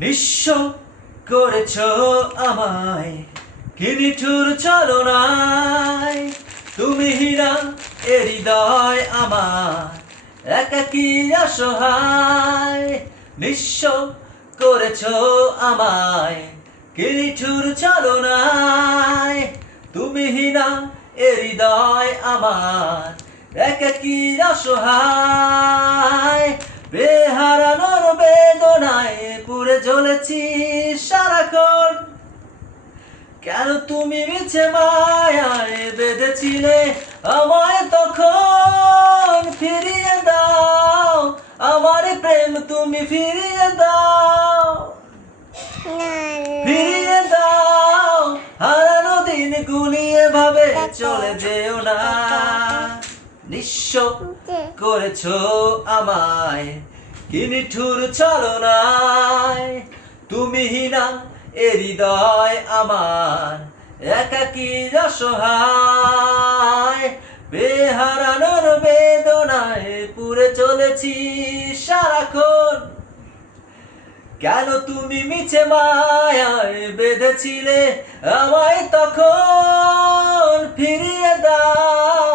নিঃস্ব করেছ আমায়, কি নিঠুর ছলনায়। তুমি হীরা এ হৃদয় আমার, একাকী অসহায়। নিঃস্ব করেছ আমায়, কি নিঠুর ছলনায়। তুমি হীরা এ হৃদয় আমার, একাকী অসহায়। বেহারানোর বেদনায় পুড়ে জ্বলেছি সারাক্ষণ। কেন তুমি মিছে মায়ায় বেঁধেছিলে আমায় তখন। ফিরিয়ে দাও আমার প্রেম, তুমি ফিরিয়ে দাও। ফিরিয়ে দাও হারানো দিন গুলিয়ে ভাবে চলে যেও না। নিঃস্ব করেছ আমায়, কি নিঠুর ছলনায়। তুমি হীনা এ হৃদয় আমার, একাকী অসহায়। বেহারানোর বেদনায় পুড়ে চলেছি সারাক্ষণ। কেন তুমি মিছে মায়ায় বেঁধেছিলে আমায় তখন। ফিরিয়ে দাও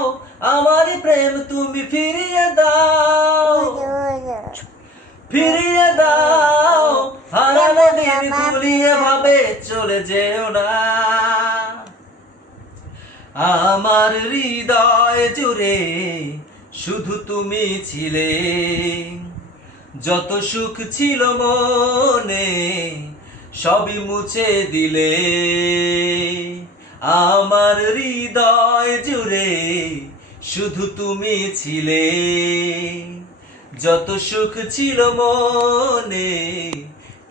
আমার প্রেম, তুমি ফিরিয়ে দাও। ফিরিয়ে দাও হারানো দিন গুলিয়ে ভাবে চলে যেও না। আমার হৃদয় জুড়ে শুধু তুমি ছিলে, যত সুখ ছিল মনে সবই মুছে দিলে। আমার হৃদয় জুড়ে শুধু তুমি ছিলে, যত সুখ ছিল মনে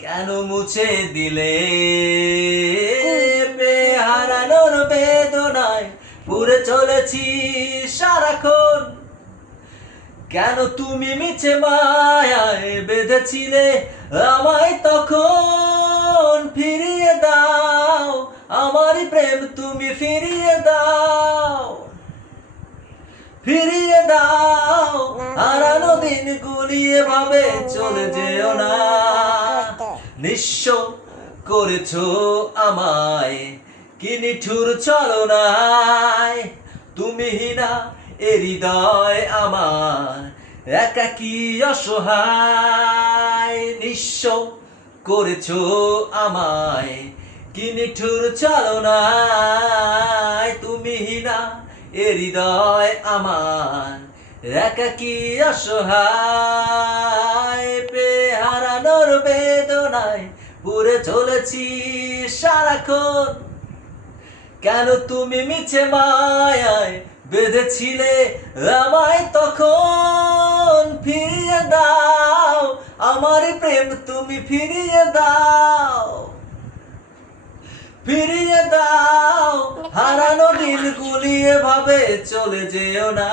কেন মুছে দিলে। বেহারানোর বেদনায় পুড়ে চলেছি সারাক্ষণ। কেন তুমি মিছে মায়ায় বেঁধেছিলে আমায় তখন। ফিরিয়ে দাও আমার প্রেম, তুমি ফিরিয়ে দাও। ফিরিয়ে দাও হারানো দিন গুলিয়ে ভাবে চলে যেও না। নিঃস্ব করেছ আমায়, কি নিঠুর ছলনায়। তুমি হীনা এ হৃদয় আমার, একাকী অসহায়। নিঃস্ব করেছ আমায়, কি নিঠুর ছলনায়। তুমি হীনা এ হৃদয় আমার, একাকী অসহায়। বেহারানোর বেদনায় পুড়ে চলেছি সারাক্ষণ। কেন তুমি মিছে মায়ায় বেঁধেছিলে আমায় তখন। ফিরিয়ে দাও আমার প্রেম, তুমি ফিরিয়ে দাও। ফিরিয়ে দাও হারানো দিন গুলিয়ে ভাবে চলে যেও না।